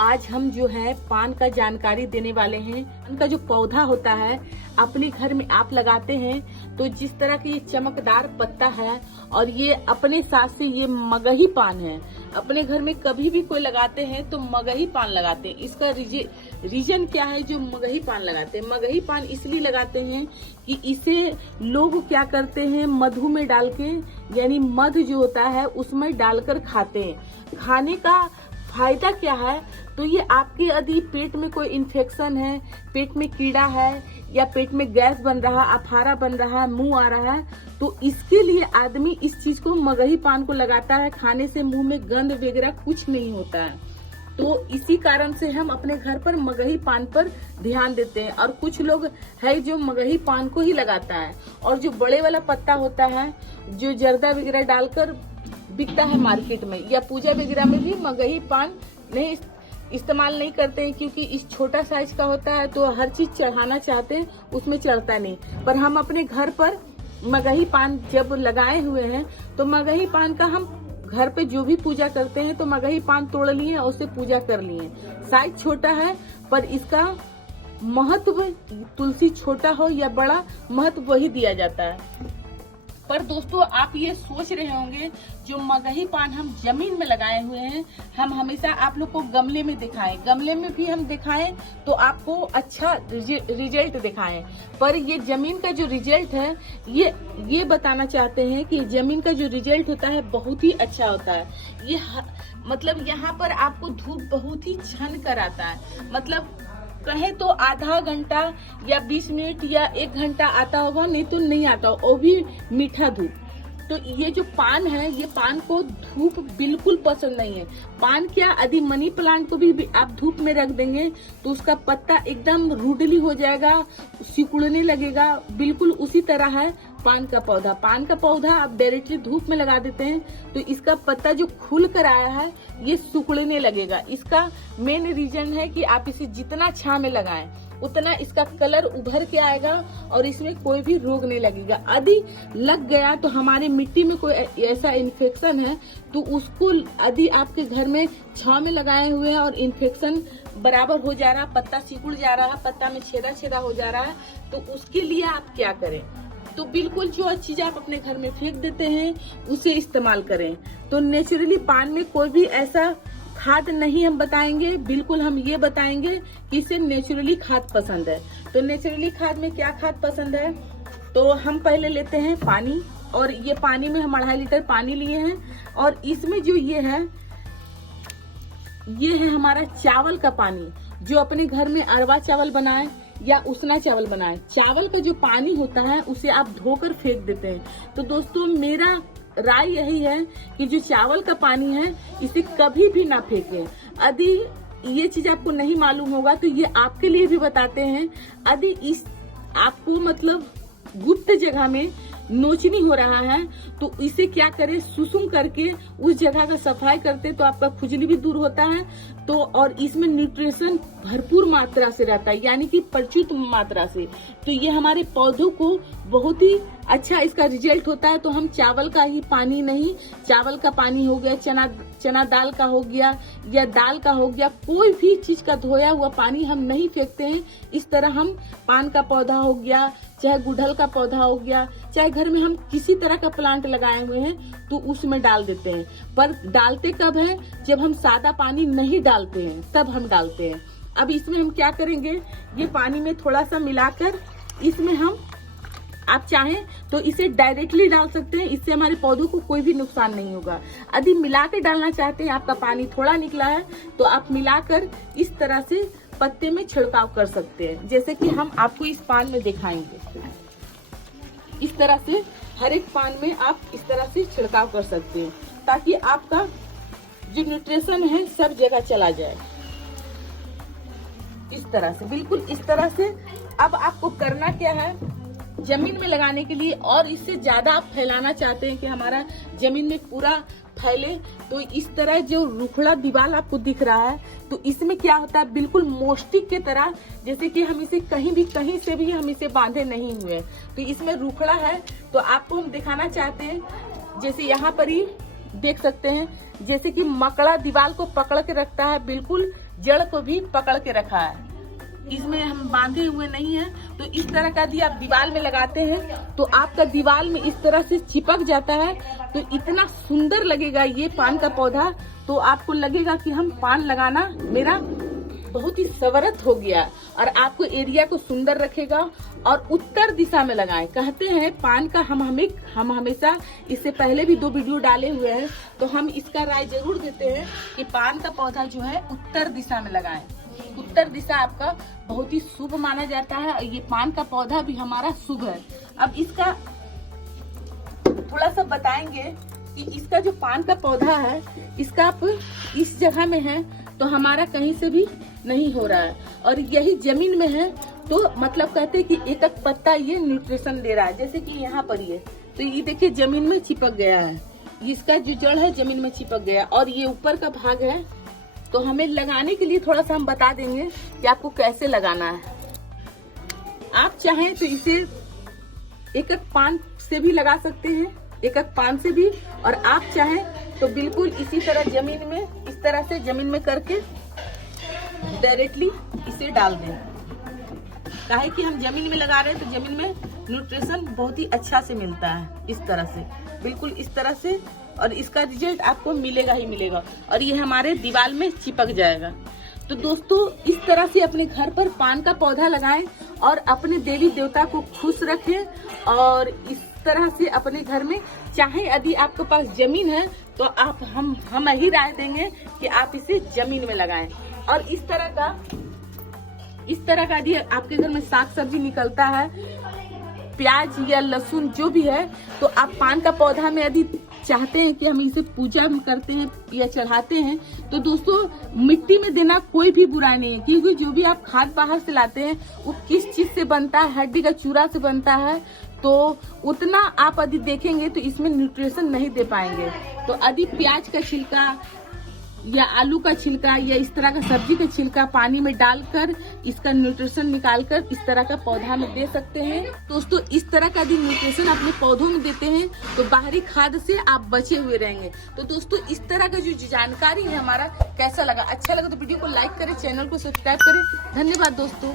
आज हम जो है पान का जानकारी देने वाले हैं। पान का जो पौधा होता है अपने घर में आप लगाते हैं तो जिस तरह की ये चमकदार पत्ता है और ये अपने साथ से ये मगही पान है। अपने घर में कभी भी कोई लगाते हैं तो मगही पान लगाते हैं। इसका रीजन क्या है जो मगही पान लगाते हैं? मगही पान इसलिए लगाते हैं कि इसे लोग क्या करते हैं, मधु में डाल के, यानी मध जो होता है उसमें डालकर खाते हैं। खाने का फायदा क्या है? तो ये आपके यदि पेट में कोई इन्फेक्शन है, पेट में कीड़ा है या पेट में गैस बन रहा, अफारा बन रहा, मुंह आ रहा है, तो इसके लिए आदमी इस चीज को, मगही पान को लगाता है। खाने से मुंह में गंध वगैरह कुछ नहीं होता है। तो इसी कारण से हम अपने घर पर मगही पान पर ध्यान देते हैं। और कुछ लोग है जो मगही पान को ही लगाता है और जो बड़े वाला पत्ता होता है जो जर्दा वगैरह डालकर बिकता है मार्केट में या पूजा वगैरह में भी मगही पान नहीं इस्तेमाल नहीं करते हैं, क्योंकि इस छोटा साइज का होता है तो हर चीज चढ़ाना चाहते हैं, उसमें चढ़ता नहीं। पर हम अपने घर पर मगही पान जब लगाए हुए हैं तो मगही पान का हम घर पे जो भी पूजा करते हैं तो मगही पान तोड़ लिए और उससे पूजा कर लिए। साइज छोटा है पर इसका महत्व, तुलसी छोटा हो या बड़ा, महत्व वही दिया जाता है। पर दोस्तों आप ये सोच रहे होंगे जो मगही पान हम जमीन में लगाए हुए हैं, हम हमेशा आप लोग को गमले में दिखाएं, गमले में भी हम दिखाएं तो आपको अच्छा रिजल्ट दिखाएं। पर ये जमीन का जो रिजल्ट है ये बताना चाहते हैं कि जमीन का जो रिजल्ट होता है बहुत ही अच्छा होता है। ये मतलब यहाँ पर आपको धूप बहुत ही छन कर आता है। मतलब कहे तो आधा घंटा या 20 मिनट या 1 घंटा आता होगा, नहीं तो नहीं आता, वो भी मीठा धूप। तो ये जो पान है, ये पान को धूप बिल्कुल पसंद नहीं है। पान क्या, यदि मनी प्लांट को भी आप धूप में रख देंगे तो उसका पत्ता एकदम रूडली हो जाएगा, सिकुड़ने लगेगा। बिल्कुल उसी तरह है पान का पौधा। पान का पौधा आप डायरेक्टली धूप में लगा देते हैं तो इसका पत्ता जो खुल कर आया है ये सिकुड़ने लगेगा। इसका मेन रीजन है कि आप इसे जितना छांव में लगाएं उतना इसका कलर उभर के आएगा और इसमें कोई भी रोग नहीं लगेगा। यदि लग गया तो हमारे मिट्टी में कोई ऐसा इन्फेक्शन है तो उसको, यदि आपके घर में छांव में लगाए हुए हैं और इन्फेक्शन बराबर हो जा रहा, पत्ता सिकुड़ जा रहा, पत्ता में छेदा छेदा हो जा रहा है, तो उसके लिए आप क्या करें? तो बिल्कुल जो चीज आप अपने घर में फेंक देते हैं उसे इस्तेमाल करें। तो नेचुरली पान में कोई भी ऐसा खाद नहीं हम बताएंगे, बिल्कुल हम ये बताएंगे कि इसे नेचुरली खाद पसंद है। तो नेचुरली खाद में क्या खाद पसंद है? तो हम पहले लेते हैं पानी, और ये पानी में हम 2.5 लीटर पानी लिए हैं और इसमें जो ये है हमारा चावल का पानी। जो अपने घर में अरवा चावल बनाए या उसना चावल बनाए, चावल का जो पानी होता है उसे आप धोकर फेंक देते हैं। तो दोस्तों मेरा राय यही है कि जो चावल का पानी है इसे कभी भी ना फेंकें। यदि ये चीज आपको नहीं मालूम होगा तो ये आपके लिए भी बताते हैं। यदि इस आपको मतलब गुप्त जगह में नोचनी हो रहा है तो इसे क्या करें, सुसुम करके उस जगह का सफाई करते तो आपका खुजली भी दूर होता है। तो और इसमें न्यूट्रिशन भरपूर मात्रा से रहता है, यानी कि प्रचुर मात्रा से। तो ये हमारे पौधों को बहुत ही अच्छा इसका रिजल्ट होता है। तो हम चावल का ही पानी नहीं, चावल का पानी हो गया, चना दाल का हो गया या दाल का हो गया, कोई भी चीज का धोया हुआ पानी हम नहीं फेंकते हैं। इस तरह हम पान का पौधा हो गया, चाहे गुड़हल का पौधा हो गया, चाहे घर में हम किसी तरह का प्लांट लगाए हुए हैं तो उसमें डाल देते हैं। पर डालते कब है? जब हम सादा पानी नहीं डालते हैं तब हम डालते हैं। अब इसमें हम क्या करेंगे, ये पानी में थोड़ा सा मिलाकर इसमें हम, आप चाहें तो इसे डायरेक्टली डाल सकते हैं, इससे हमारे पौधों को कोई भी नुकसान नहीं होगा। यदि मिला के डालना चाहते हैं, आपका पानी थोड़ा निकला है तो आप मिलाकर इस तरह से पत्ते में छिड़काव कर सकते हैं, जैसे कि हम आपको इस पान में दिखाएंगे। इस तरह से हर एक पान में आप इस तरह से छिड़काव कर सकते हैं ताकि आपका जो न्यूट्रिशन है सब जगह चला जाए। इस तरह से, बिल्कुल इस तरह से। अब आपको करना क्या है, जमीन में लगाने के लिए, और इससे ज्यादा आप फैलाना चाहते हैं कि हमारा जमीन में पूरा फैले, तो इस तरह जो रुखड़ा दीवार आपको दिख रहा है तो इसमें क्या होता है, बिल्कुल मोस्टिक के तरह, जैसे कि हम इसे कहीं से भी हम इसे बांधे नहीं हुए, तो इसमें रुखड़ा है। तो आपको हम दिखाना चाहते हैं, जैसे यहाँ पर ही देख सकते हैं, जैसे कि मकड़ा दीवार को पकड़ के रखता है, बिल्कुल जड़ को भी पकड़ के रखा है। इसमें हम बांधे हुए नहीं हैं। तो इस तरह का यदि आप दीवार में लगाते हैं तो आपका दीवार में इस तरह से चिपक जाता है। तो इतना सुंदर लगेगा ये पान का पौधा, तो आपको लगेगा कि हम पान लगाना मेरा बहुत ही सवरत हो गया, और आपको एरिया को सुंदर रखेगा। और उत्तर दिशा में लगाएं। कहते हैं पान का हम हमेशा इससे पहले भी 2 वीडियो डाले हुए हैं, तो हम इसका राय जरूर देते हैं कि पान का पौधा जो है उत्तर दिशा में लगाएं। उत्तर दिशा आपका बहुत ही शुभ माना जाता है, और ये पान का पौधा भी हमारा शुभ है। अब इसका थोड़ा सा बताएंगे कि इसका जो पान का पौधा है, इसका आप इस जगह में है तो हमारा कहीं से भी नहीं हो रहा है, और यही जमीन में है तो मतलब कहते हैं कि एक एक पत्ता ये न्यूट्रिशन दे रहा है। जैसे कि यहाँ पर ये, तो ये देखिए जमीन में चिपक गया है, इसका जो जड़ है जमीन में चिपक गया, और ये ऊपर का भाग है। तो हमें लगाने के लिए थोड़ा सा हम बता देंगे कि आपको कैसे लगाना है। आप चाहें तो इसे एक एक पान से भी लगा सकते हैं, एक एक पान से भी, और आप चाहें तो बिल्कुल इसी तरह जमीन में, इस तरह से जमीन में करके डायरेक्टली इसे डाल दें। काहे कि हम जमीन में लगा रहे हैं तो जमीन में न्यूट्रिशन बहुत ही अच्छा से मिलता है। इस तरह से, बिल्कुल इस तरह से, और इसका रिजल्ट आपको मिलेगा ही मिलेगा, और ये हमारे दीवार में चिपक जाएगा। तो दोस्तों, इस तरह से अपने घर पर पान का पौधा लगाएं और अपने देवी देवता को खुश रखें। और इस तरह से अपने घर में, चाहे यदि आपके पास जमीन है तो आप हम यही राय देंगे कि आप इसे जमीन में लगाएं। और इस तरह का यदि आपके घर में साग सब्जी निकलता है, प्याज या लहसुन जो भी है, तो आप पान का पौधा में यदि चाहते हैं कि हम इसे पूजा करते हैं या चढ़ाते हैं, तो दोस्तों मिट्टी में देना कोई भी बुरा नहीं है, क्योंकि जो भी आप खाद बाहर से लाते हैं वो किस चीज से बनता है, हड्डी का चूरा से बनता है। तो उतना आप यदि देखेंगे तो इसमें न्यूट्रिशन नहीं दे पाएंगे। तो यदि प्याज का छिलका या आलू का छिलका या इस तरह का सब्जी का छिलका पानी में डालकर इसका न्यूट्रिशन निकालकर इस तरह का पौधा में दे सकते हैं। दोस्तों, इस तरह का यदि न्यूट्रिशन अपने पौधों में देते हैं तो बाहरी खाद से आप बचे हुए रहेंगे। तो दोस्तों, इस तरह का जो जानकारी है हमारा कैसा लगा, अच्छा लगा तो वीडियो को लाइक करें, चैनल को सब्सक्राइब करें। धन्यवाद दोस्तों।